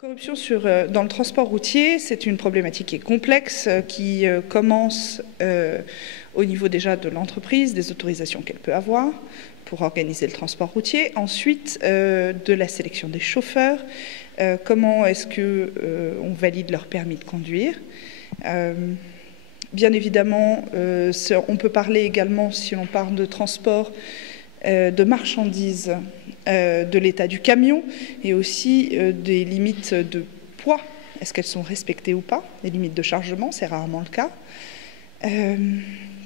Corruption dans le transport routier, c'est une problématique qui est complexe, qui commence au niveau déjà de l'entreprise, des autorisations qu'elle peut avoir pour organiser le transport routier. Ensuite, de la sélection des chauffeurs, comment est-ce qu'on valide leur permis de conduire. Bien évidemment, on peut parler également, si on parle de transport, de marchandises, de l'état du camion et aussi des limites de poids. Est-ce qu'elles sont respectées ou pas? Les limites de chargement, c'est rarement le cas.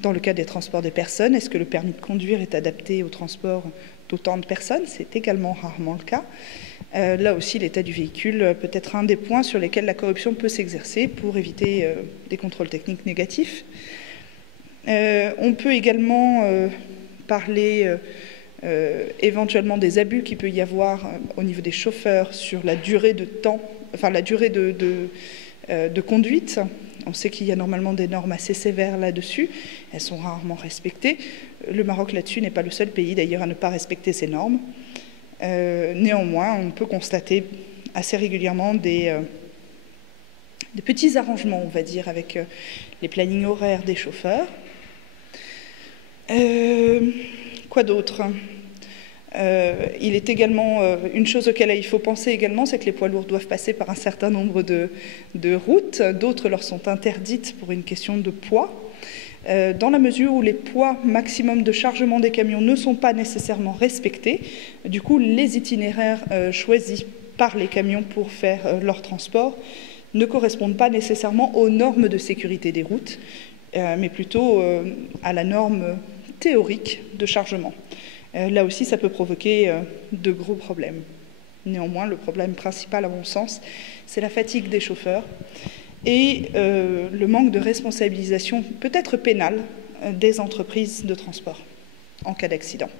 Dans le cas des transports des personnes, est-ce que le permis de conduire est adapté au transport d'autant de personnes? C'est également rarement le cas. Là aussi, l'état du véhicule peut être un des points sur lesquels la corruption peut s'exercer pour éviter des contrôles techniques négatifs. On peut également parler éventuellement des abus qu'il peut y avoir au niveau des chauffeurs sur la durée de temps, enfin la durée de conduite. On sait qu'il y a normalement des normes assez sévères là-dessus. Elles sont rarement respectées. Le Maroc là-dessus n'est pas le seul pays d'ailleurs à ne pas respecter ces normes. Néanmoins, on peut constater assez régulièrement des petits arrangements, on va dire, avec les plannings horaires des chauffeurs. Quoi d'autre? Il est également une chose auquel il faut penser également, c'est que les poids lourds doivent passer par un certain nombre de routes. D'autres leur sont interdites pour une question de poids. Dans la mesure où les poids maximum de chargement des camions ne sont pas nécessairement respectés, du coup, les itinéraires choisis par les camions pour faire leur transport ne correspondent pas nécessairement aux normes de sécurité des routes, mais plutôt à la norme théorique de chargement. Là aussi, ça peut provoquer de gros problèmes. Néanmoins, le problème principal, à mon sens, c'est la fatigue des chauffeurs et le manque de responsabilisation, peut-être pénale, des entreprises de transport en cas d'accident.